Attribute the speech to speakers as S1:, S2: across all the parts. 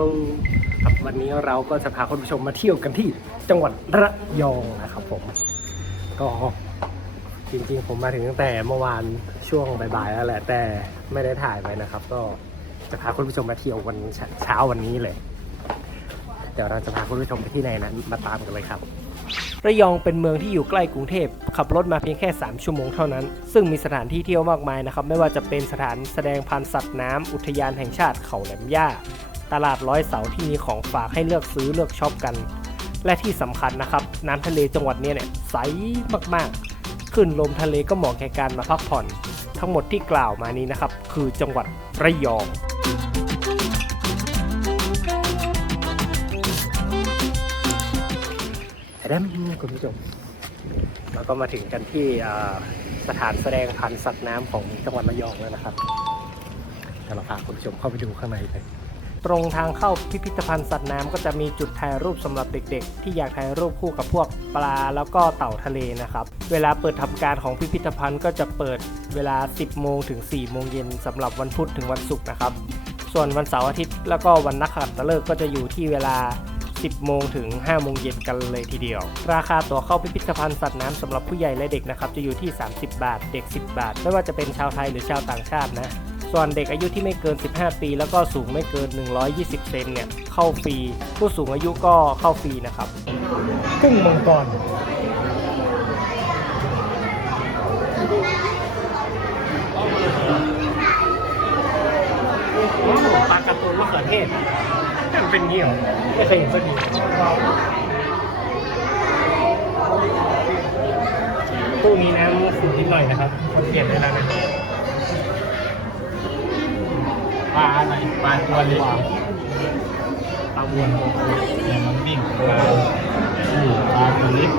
S1: ลครับวันนี้เราก็จะพาคุณผู้ชมมาเที่ยวกันที่จังหวัดระยองนะครับผม ก็จริงๆ ผมมาถึงตั้งแต่เมื่อวานช่วงบ่ายๆแล้วแหละแต่ไม่ได้ถ่ายไว้นะครับ ก็จะพาคุณผู้ชมมาเที่ยววันเช้าวันนี้เลย เดี๋ยวเราจะพาคุณผู้ชมไปที่ไหนนั้นมาตามกันเลยครับ ระยองเป็นเมืองที่อยู่ใกล้กรุงเทพขับรถมาเพียงแค่ 3 ชั่วโมงเท่านั้น ซึ่งมีสถานที่เที่ยวมากมายนะครับ ไม่ว่าจะเป็นสถานแสดงพันธุ์สัตว์น้ำอุทยานแห่งชาติเขาแหลมย่า ตลาดร้อยเสาที่มีของฝากให้เลือกซื้อเลือกช็อปกัน และที่สำคัญนะครับน้ำทะเลจังหวัดเนี้เนี่ยใสมากๆ ขึ้นลมทะเลก็เหมาะแก่การมาพักผ่อน ทั้งหมดที่กล่าวมานี้นะครับ คือจังหวัดระยองแอดมคุณผู้ชมแล้วก็มาถึงกันที่อ่าสถานแสดงพันธุ์สัตว์น้ำของจังหวัดระยองแล้วนะครับเดี๋ยวเราพาคุณผู้ชมเข้าไปดูข้างในเลย ตรงทางเข้าพิพิธภัณฑ์สัตว์น้ำก็จะมีจุดถ่ายรูปสำหรับเด็กๆ ที่อยากถ่ายรูปคู่กับพวกปลาแล้วก็เต่าทะเลนะครับ เวลาเปิดทำการของพิพิธภัณฑ์ก็จะเปิดเวลา 10 โมงถึง 4 โมงเย็นสำหรับวันพุธถึงวันศุกร์นะครับ ส่วนวันเสาร์อาทิตย์แล้วก็วันนักขัตฤกษ์ก็จะอยู่ที่เวลา 10 โมงถึง 5 โมงเย็นกันเลยทีเดียว ราคาตั๋วเข้าพิพิธภัณฑ์สัตว์น้ำสำหรับผู้ใหญ่และเด็กนะครับจะอยู่ที่ 30 บาท เด็ก 10 บาท ไม่ว่าจะเป็นชาวไทยหรือชาวต่างชาตินะ ส่วนเด็กอายุที่ไม่เกิน 15 ปี แล้วก็สูงไม่เกิน 120 เซนเนี่ยเข้าฟรี ผู้สูงอายุก็เข้าฟรีนะครับกุ้งมังกรปลาการ์ตูนมะเขือเทศมันเป็นงี้เหรอไม่เคยเห็นสักทีตู้นี้น้ำสูงนิดหน่อยนะครับเขาเปลี่ยนได้แล้วนะ ปลาอะไรปลาตัวเล็กปลาบวนเนี่ยมันวิ่งปลาปลาตัวเล็ก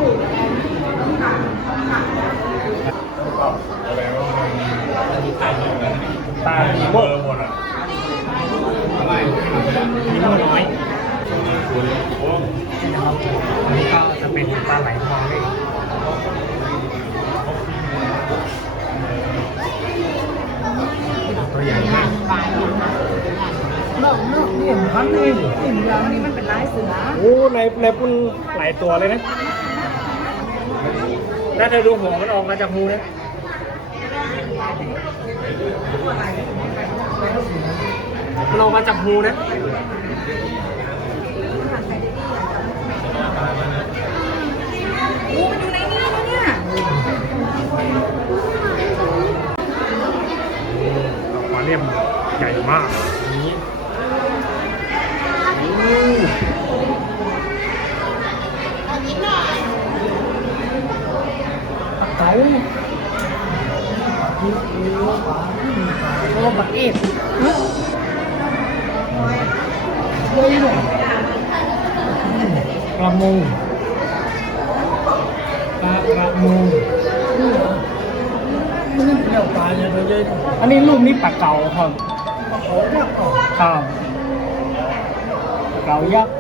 S1: ปลาลีโม่หมดอะลีโม่น้อย อันนี้ก็จะเป็นปลาไหลทองนี่ตัวใหญ่มาก
S2: เลิกเลิกนี่พันนี่นี่อย่างนี้มันเป็นลายเสือ
S1: โอ้ ในในปุ่นหลายตัวเลยนะน่าจะดูหัวมันออกมาจากหูนะมันออกมาจากหูนะ
S2: โอ้มันอยู่ในนี้แล้วเนี่ย
S1: ออกมาเรียมใหญ่มากนี้ โอ้บักเอฟเฮ้ยเนี่ยกระมงปลากระมง
S2: มันนี่เปรี้ยวปลาเนี่ยตัวใหญ่
S1: อันนี้รูปนี้ปลาเก๋าครับ
S2: โอ้ยักษ์ก่อน
S1: ครับเก๋ายักษ์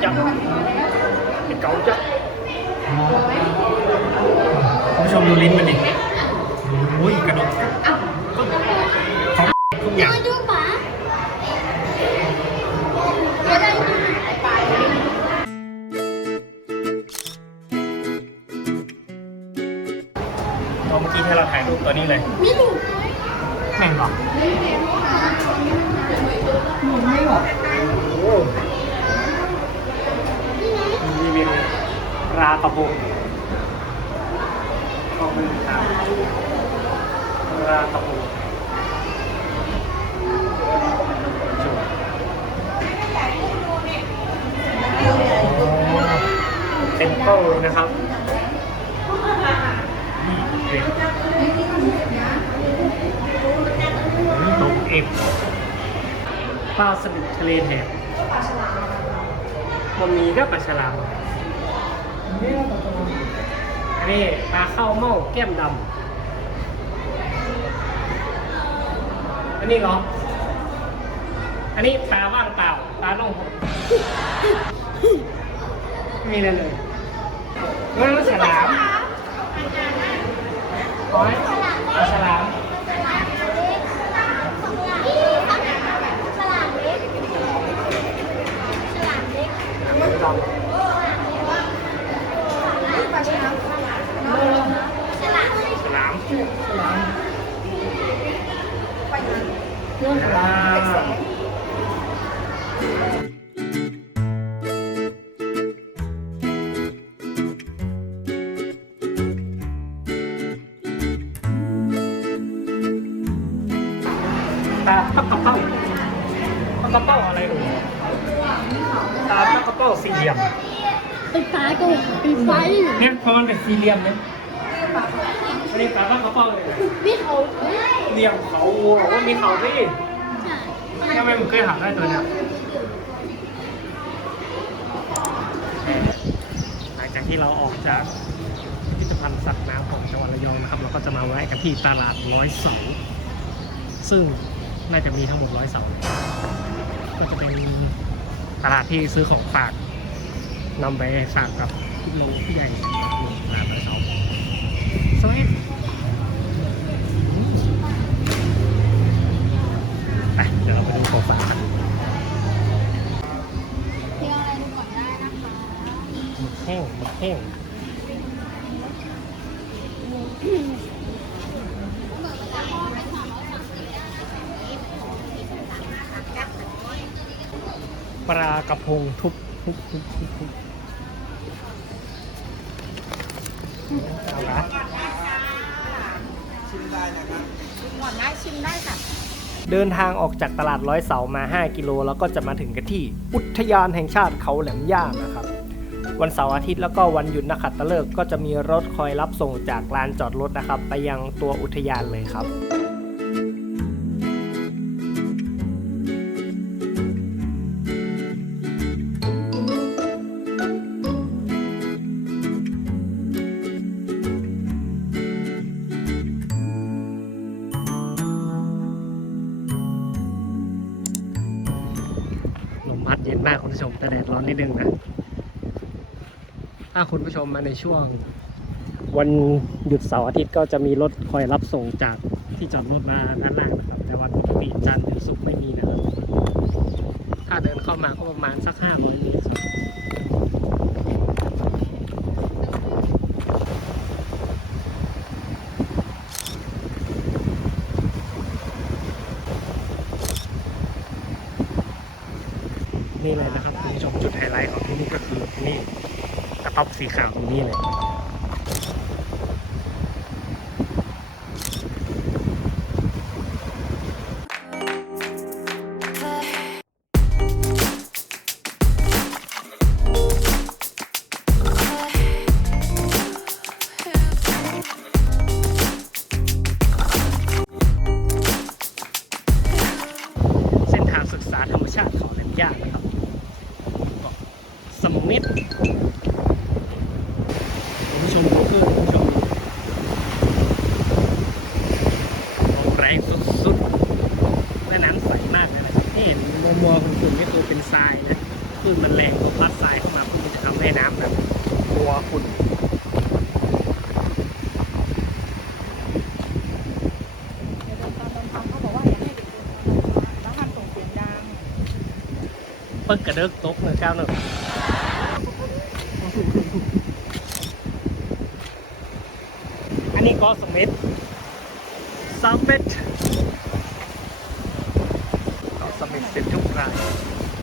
S1: เก๋ายักษ์เป็นเก๋ายักษ์คุณผู้ชมดูลิ้นมันดิโอ้ยกระดก รา
S2: ก
S1: ระพงกองมือขาวรากระพงเป็นกล้องเลยนะครับนี่เด็กตกเอฟปลาสลิดทะเลแถบมันมีก็ปลาฉลาม อันนี้ปลาข้าวเม่าแก้มดำอันนี้เหรอ อันนี้ปลาว่างเปล่าปลาล่องหนไม่มีอะไรเลยนั่นฉลามร้อยปลาม เนี่ยเพราะมันเป็นสี่เหลี่ยมเนี่ยอันนี้ตาปักกระเป้าเลย
S3: นี่เขา
S1: เหลี่ยมเขาวัวว่ามีเขาสิ
S3: ใช่
S1: ทำไมผมเคยหาได้ตัวเนี้ยหลังจากที่เราออกจากพิพิธภัณฑ์สัตว์น้ำของจังหวัดระยองนะครับ เราก็จะมาแวะกันที่ตลาดร้อยเสาซึ่งน่าจะมีทั้งหมดร้อยเสาก็จะเป็นตลาดที่ซื้อของฝากนำไปฝากกับ ผู้ลงผู้ใหญ่ลงตลาดร้อยเสาสวัสดีไปเดี๋ยวเราไปดูของฝากกัน
S3: เที่ยวอะไรดูก่อนได้นะคะ
S1: หมึกแห้งหมึกแห้งปลากระพงทุบทุบทุบทุบ
S3: ก่อนได้ชิมได้ค่ะ
S1: เดินทางออกจากตลาดร้อยเสามา 5 กิโล แล้วก็จะมาถึงกันที่ อุทยานแห่งชาติเขาแหลมย่านะครับ วันเสาร์อาทิตย์แล้วก็วันหยุดนักขัตฤกษ์ก็จะมีรถคอยรับส่งจากลานจอดรถนะครับ ไปยังตัวอุทยานเลยครับ เย็นมากคุณผู้ชมแต่แดดร้อนนิดนึงนะ ถ้าคุณผู้ชมมาในช่วง วันหยุดเสาร์อาทิตย์ก็จะมีรถคอยรับส่งจากที่จอดรถมาด้านล่างนะครับ แต่วันปกติจันทร์ถึงศุกร์ไม่มีนะครับ ถ้าเดินเข้ามาก็ประมาณสักห้าร้อยเมตร นี่เลยนะครับคุณผู้ชมจุดไฮไลท์ของที่นี่ก็คือนี่กระต๊อบสีขาวตรงนี้เลยเส้นทางศึกษาธรรมชาติเขาแหลมย่านะครับเกาะสมมิตรคุณผู้ชมดูคลื่นคุณผู้ชมลมแรงสุดๆและน้ำใสมากเลยนะครับที่เห็นมัวมัวๆคุณๆนี่คือเป็นทรายนะคลื่นมันแรงก็พัดทรายเข้ามาเพื่อที่จะทำให้น้ำแบบมัวขุ่น
S3: เดี๋ยวโดนตอนโดนทำเขาบอกว่าอย่าให้เด็กโดนทำแล้วห้ามส่งเสียงดัง
S1: เพิ่งกระเดิกตกหนึ่งเก้าหนึ่งอันนี้ก็สมเม็ดสมเม็ดก็สมเม็ดเสร็จทุกราย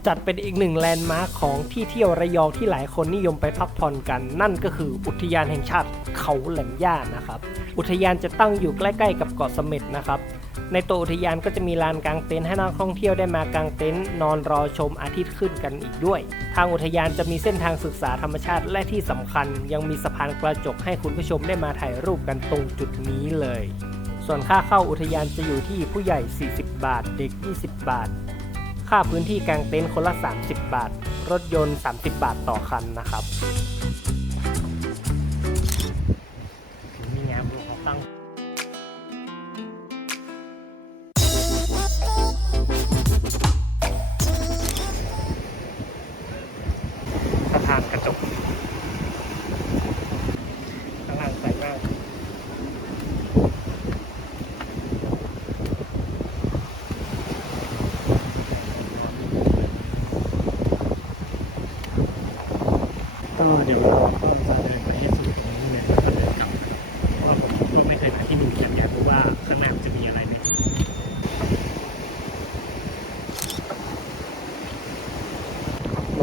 S1: จัดเป็นอีกหนึ่งแลนด์มาร์คของที่เที่ยวระยองที่หลายคนนิยมไปพักผ่อนกัน นั่นก็คืออุทยานแห่งชาติเขาแหลมย่านะครับ อุทยานจะตั้งอยู่ใกล้ ๆ กับเกาะเสม็ดนะครับ ในตัวอุทยานก็จะมีลานกางเต็นท์ให้นักท่องเที่ยวได้มากางเต็นท์นอนรอชมอาทิตย์ขึ้นกันอีกด้วย ทางอุทยานจะมีเส้นทางศึกษาธรรมชาติและที่สำคัญ ยังมีสะพานกระจกให้คุณผู้ชมได้มาถ่ายรูปกันตรงจุดนี้เลย ส่วนค่าเข้าอุทยานจะอยู่ที่ผู้ใหญ่ 40 บาท เด็ก 20 บาท ค่าพื้นที่กางเต็นท์คนละ 30 บาท รถยนต์ 30 บาทต่อคันนะครับ จกข้างล่างใสมากก็เดี๋ยวเรก็จะเดินไปให้สุดตรงนี้ก็เดินกลับเพราะผมก็ไม่เคยมาที่นี่กันงเพราว่าข้านนจะมีอะไรเนี่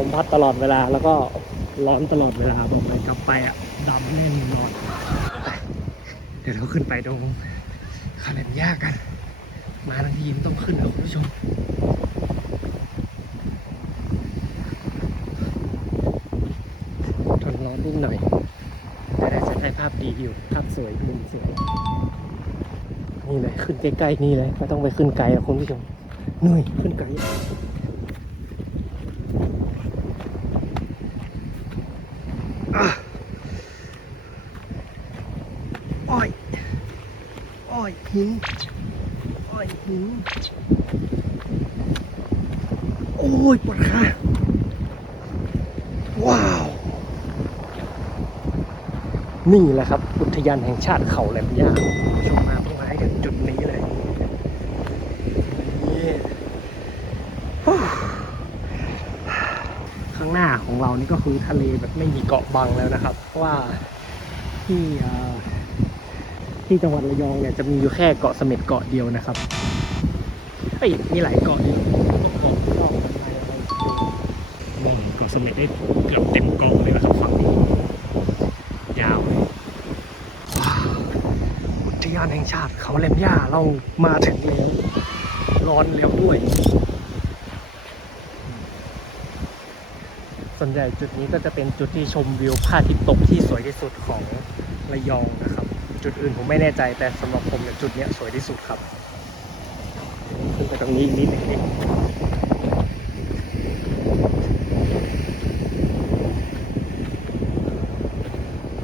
S1: มพัดตลอดเวลาแล้วก็ ร้อนตลอดเวลาบอกเลยกลับไปอะดำแน่นอนเดี๋ยวเราขึ้นไปตรงคาเลนยากกัน มาทั้งทีมต้องขึ้นนะคุณผู้ชมทนร้อนนิดหน่อยแต่ได้จะได้ภาพดีอยู่ภาพสวยมุมสวยนี่เลยขึ้นใกล้ๆนี่เลยไม่ต้องไปขึ้นไกลอะคุณผู้ชมเหนื่อยขึ้นไกล อ้อยอ้อยหินอ้อยหินโอ้ยปวดขาว้าว นี่แหละครับ อุทยานแห่งชาติเขาแหลมย่าชมมาเพื่อมาให้ถึงจุดนี้เลยข้างหน้าของเรานี่ก็คือทะเลแบบไม่มีเกาะบังแล้วนะครับ เพราะว่าที่ ที่จังหวัดระยองเนี่ยจะมีอยู่แค่เกาะเสม็ดเกาะเดียวนะครับเอ้ยมีหลายเกาะอยู่เกาะรอบนี่เกาะเสม็ดได้เกือบเต็มเกาะเลยนะครับฝั่งนี้ยาวว้าวอุทยานแห่งชาติเขาแหลมย่าเรามาถึงแล้วร้อนแล้วด้วย ส่วนใหญ่จุดนี้ก็จะเป็นจุดที่ชมวิวพระอาทิตย์ตกที่สวยที่สุดของระยองนะ จุดอื่นผมไม่แน่ใจแต่สำหรับผมเนี่ยจุดเนี้ยสวยที่สุดครับขึ้นไปตรงนี้อีกนิดหนึ่งดิ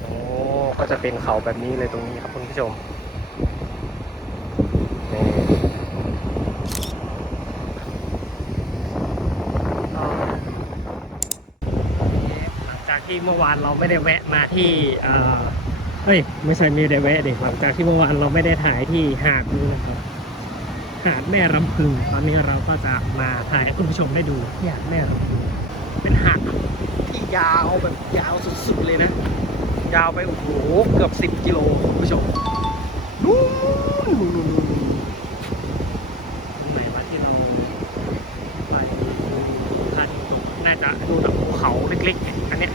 S1: โอ้ก็จะเป็นเขาแบบนี้เลยตรงนี้ครับคุณผู้ชมหลังจากที่เมื่อวานเราไม่ได้แวะมาที่ เฮ้ย ไม่ใช่ม่ได้แวะเด็กหลังจากที่เมื่อวานเราไม่ได้ถ่ายที่หาดนี้นะครับ หาดแม่รำพึง ตอนนี้เราก็จะมาถ่ายให้คุณผู้ชมได้ดูที่หาดแม่รำพึง เป็นหาดที่ยาวแบบยาวสุดๆเลยนะ ยาวไปโอ้โหเกือบสิบ10กิโลคุณผู้ชมนู่นนู่นนู่นนู่นไหนวะที่เราไปดูพระอาทิตย์ตกน่าจะดูจากภูเขาเล็กๆอันเนี้ย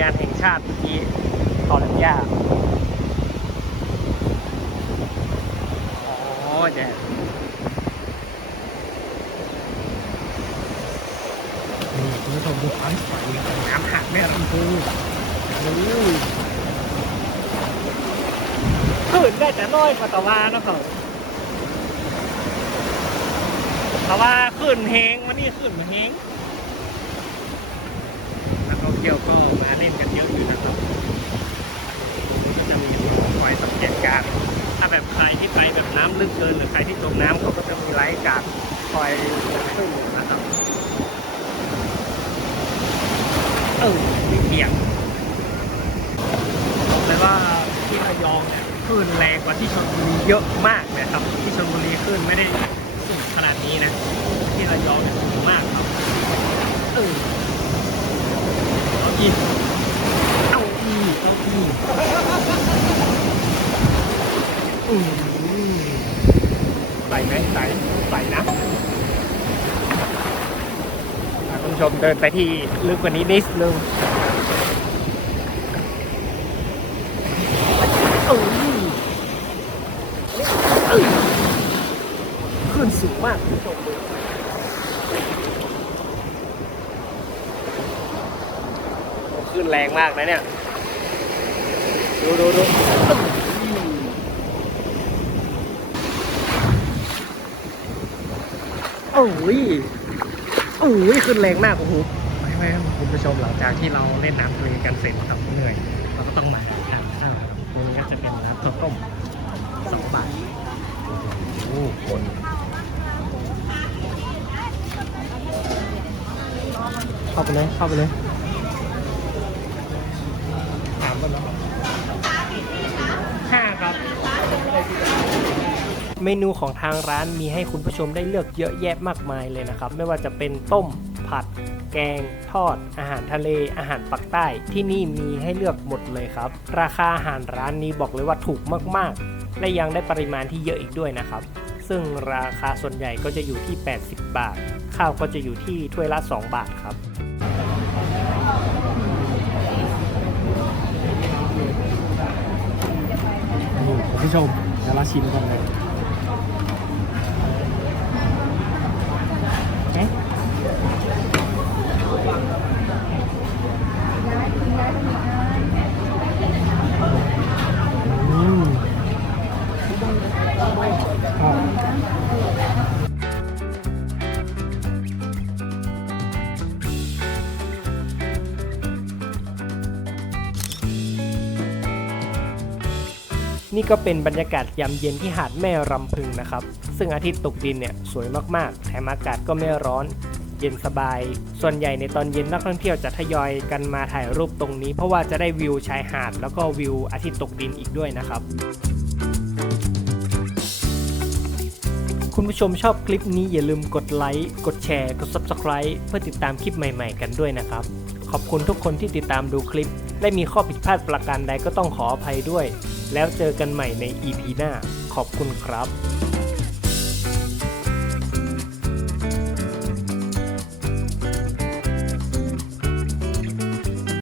S1: ยานแห่งชาติที่เขาแหลมย่าอ๋อแดดนี่คุณผู้ชมดูความสของน้ำหาดแม่ลำพูโอ้ยขึ้นได้แต่น้อยกว่าตะวันนะครับตะวันขึ้นเฮงวันนี้ขึ้นเฮงนักท่องเที่ยวก็ ก็จะมีคอยสังเกตการณ์ถ้าแบบใครที่ไปแบบน้ำลึกเกิน หรือใครที่จมน้ำเขาก็จะมีไลฟ์การ์ดคอยช่วยเหลือนะครับ เออมีเปียกบอกเลยว่าที่ระยองเนี่ยคลื่นแรงกว่าที่ชลบุรีเยอะมากเลยครับ ที่ชลบุรีคลื่นไม่ได้สูงขนาดนี้นะ ที่ระยองเนี่ยสูงมากครับเออเอาอีก ใส่ไหมใส่ใส่นะคุณผู้ชมเดินไปที่ลึกกว่านี้นิดนึงเอ้ยเอ้ยขึ้นสูงมากคุณผู้ชมขึ้นแรงมากนะเนี่ย ดูดูดูโอ้ยโอ้ยขึ้นแรงมากโอ้โหไม่ไม่คุณผู้ชมหลังจากที่เราเล่นน้ำทะเลกันเสร็จครับเหนื่อย เราก็ต้องมาทานข้าวครับวันนี้ก็จะเป็นน้ำข้าวต้มสองบาทโอ้คนเข้าไปเลยเข้าไปเลยถามกันแล้ว ครับ เมนูของทางร้านมีให้คุณผู้ชมได้เลือกเยอะแยะมากมายเลยนะครับ ไม่ว่าจะเป็นต้มผัด แกง ทอด อาหารทะเล อาหารปักใต้ ที่นี่มีให้เลือกหมดเลยครับ ราคาอาหารร้านนี้บอกเลยว่าถูกมากๆ และยังได้ปริมาณที่เยอะอีกด้วยนะครับ ซึ่งราคาส่วนใหญ่ก็จะอยู่ที่ 80 บาท ข้าวก็จะอยู่ที่ถ้วยละ 2 บาทครับ นี่คุณ ผู้ชมเดี๋ยวเราชิมกันเลย นี่ก็เป็นบรรยากาศยามเย็นที่หาดแม่รำพึงนะครับ ซึ่งอาทิตย์ตกดินเนี่ยสวยมากๆ แถมอากาศก็ไม่ร้อน เย็นสบาย ส่วนใหญ่ในตอนเย็นนักท่องเที่ยวจะทยอยกันมาถ่ายรูปตรงนี้ เพราะว่าจะได้วิวชายหาด แล้วก็วิวอาทิตย์ตกดินอีกด้วยนะครับ คุณผู้ชมชอบคลิปนี้อย่าลืมกดไลค์ กดแชร์ กด Subscribe เพื่อติดตามคลิปใหม่ ๆ กันด้วยนะครับ ขอบคุณทุกคนที่ติดตามดูคลิป และมีข้อผิดพลาดประการใดก็ต้องขออภัยด้วย แล้วเจอกันใหม่ใน EP หน้า ขอบคุณครับ